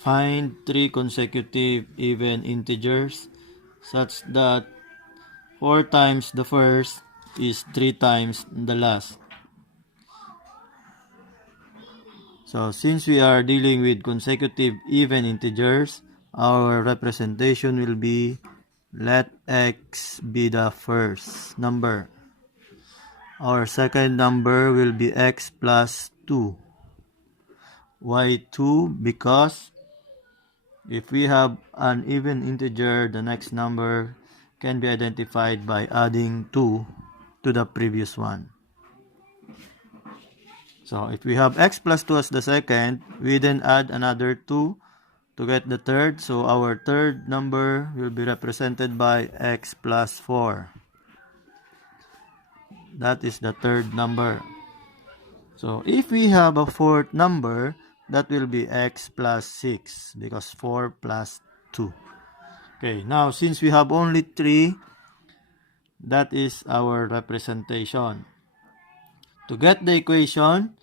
Find 3 consecutive even integers such that 4 times the first is 3 times the last. So since we are dealing with consecutive even integers, our representation will be let x be the first number. Our second number will be x plus 2. Why 2? Because if we have an even integer, the next number can be identified by adding 2 to the previous one. So if we have x plus 2 as the second, we then add another 2 to get the third. So our third number will be represented by x plus 4. That is the third number. So if we have a fourth number, that will be x plus 6 because 4 plus 2. Okay, now since we have only 3, that is our representation. To get the equation,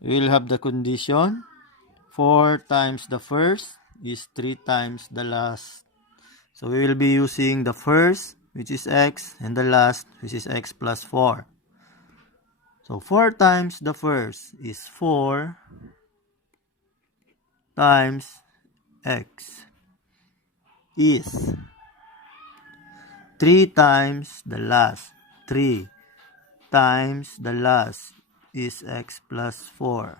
we will have the condition 4 times the first is 3 times the last. So we will be using the first, which is x, and the last, which is x plus 4. So 4 times the first is 4 times x is 3 times the last. 3 times the last is x plus 4.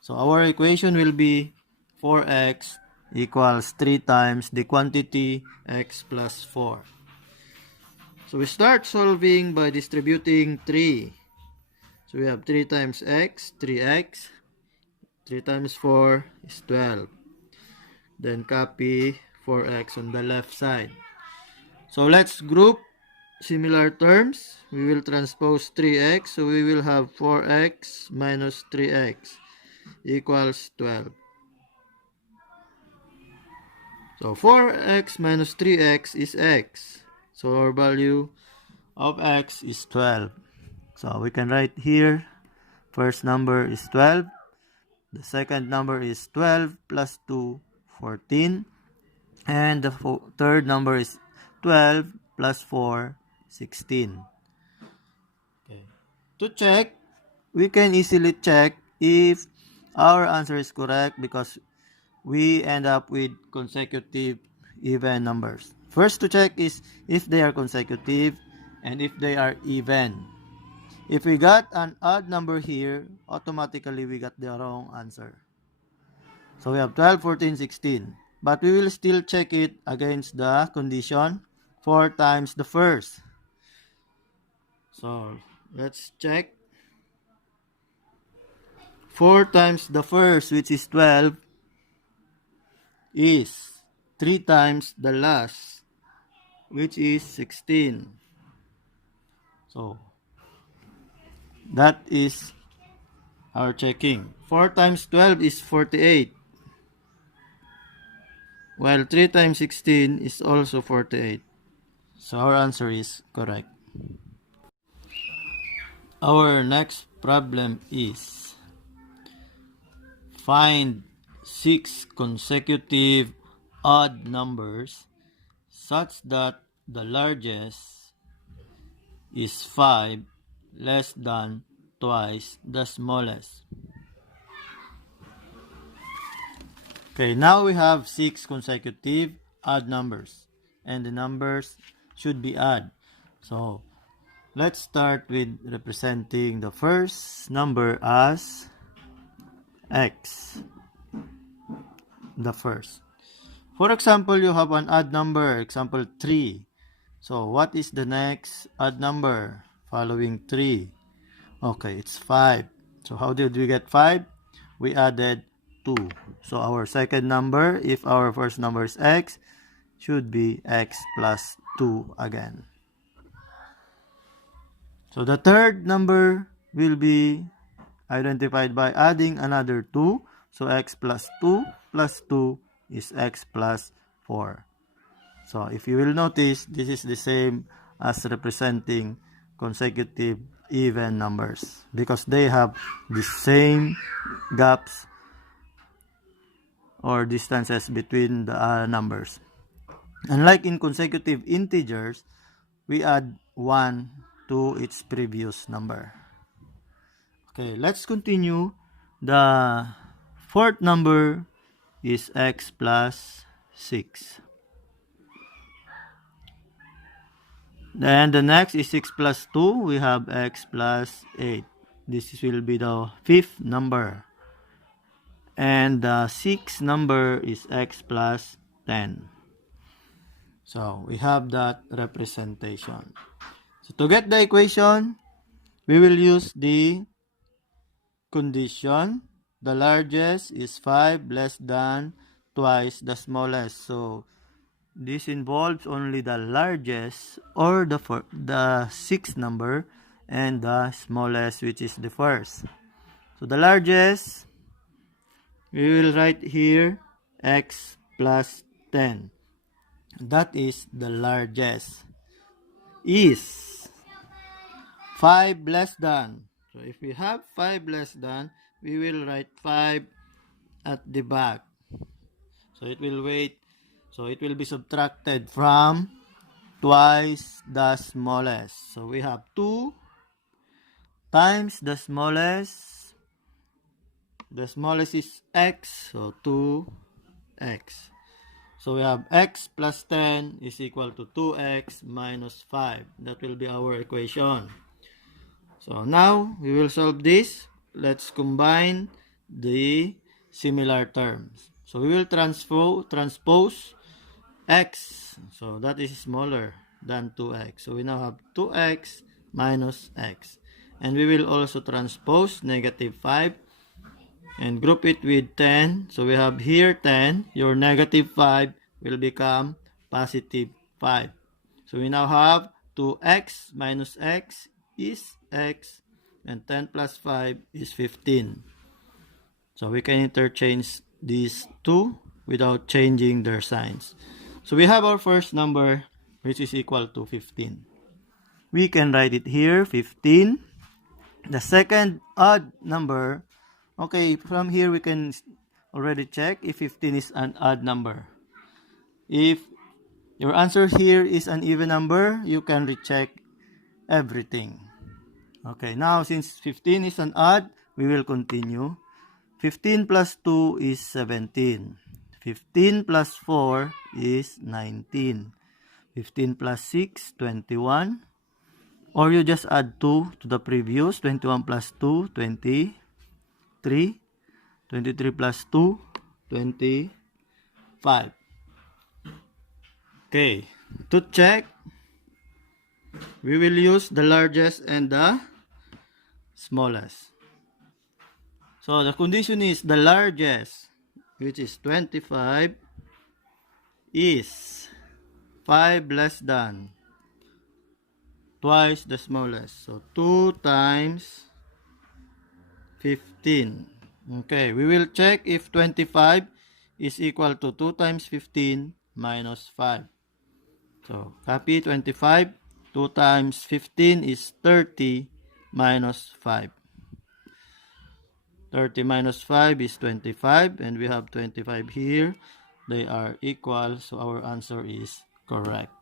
So our equation will be 4x equals 3 times the quantity x plus 4. So we start solving by distributing 3. So we have 3 times x, 3x. 3 times 4 is 12. Then copy 4x on the left side. So let's group similar terms. We will transpose 3x. So we will have 4x minus 3x equals 12. So 4x minus 3x is x. So our value of x is 12. So we can write here, first number is 12. The second number is 12 plus 2, 14. And the third number is 12 plus 4, 16. Okay. To check, we can easily check if our answer is correct because we end up with consecutive even numbers. First to check is if they are consecutive and if they are even. If we got an odd number here, automatically we got the wrong answer. So we have 12, 14, 16. But we will still check it against the condition 4 times the first. So let's check. 4 times the first, which is 12, is 3 times the last, which is 16. So that is our checking. 4 times 12 is 48. While 3 times 16 is also 48. So our answer is correct. Our next problem is find 6 consecutive odd numbers such that the largest is 5 less than twice the smallest. Okay, now we have 6 consecutive odd numbers and the numbers should be odd. So let's start with representing the first number as x, the first. For example, you have an odd number, example 3. So what is the next odd number following 3? Okay, it's 5. So how did we get 5? We added 2. So our second number, if our first number is x, should be x plus 2 again. So the third number will be identified by adding another 2. So x plus 2 is x plus 4. So if you will notice, this is the same as representing consecutive even numbers because they have the same gaps or distances between the numbers. Unlike in consecutive integers, we add 1 to its previous number. Okay, let's continue. The fourth number is x plus 6. Then the next is 6 plus 2. We have x plus 8. This will be the fifth number. And the sixth number is x plus 10. So we have that representation. So to get the equation, we will use the condition. The largest is 5 less than twice the smallest. So this involves only the largest or the sixth number and the smallest, which is the first. So the largest, we will write here x plus 10. That is the largest. Is 5 less than. So if we have 5 less than, we will write 5 at the back. So it will wait. So it will be subtracted from twice the smallest. So we have 2 times the smallest. The smallest is x, so 2x. So we have x plus 10 is equal to 2x minus 5. That will be our equation. So now we will solve this. Let's combine the similar terms. So we will transpose x. So that is smaller than 2x. So we now have 2x minus x. And we will also transpose negative 5 and group it with 10. So we have here 10. Your negative 5 will become positive 5. So we now have 2x minus x is x, and 10 plus 5 is 15. So we can interchange these two without changing their signs. So we have our first number, which is equal to 15. We can write it here, 15. The second odd number, okay, from here we can already check if 15 is an odd number. If your answer here is an even number, you can recheck everything. Okay, now since 15 is an odd, we will continue. 15 plus 2 is 17. 15 plus 4 is 19. 15 plus 6, 21. Or you just add 2 to the previous. 21 plus 2, 23. 23 plus 2, 25. Okay, to check, we will use the largest and the smallest. So the condition is the largest, which is 25, is 5 less than twice the smallest. So 2 times 15. Okay, we will check if 25 is equal to 2 times 15 minus 5. So copy 25. 2 times 15 is 30 minus 5. 30 minus 5 is 25, and we have 25 here. They are equal, so our answer is correct.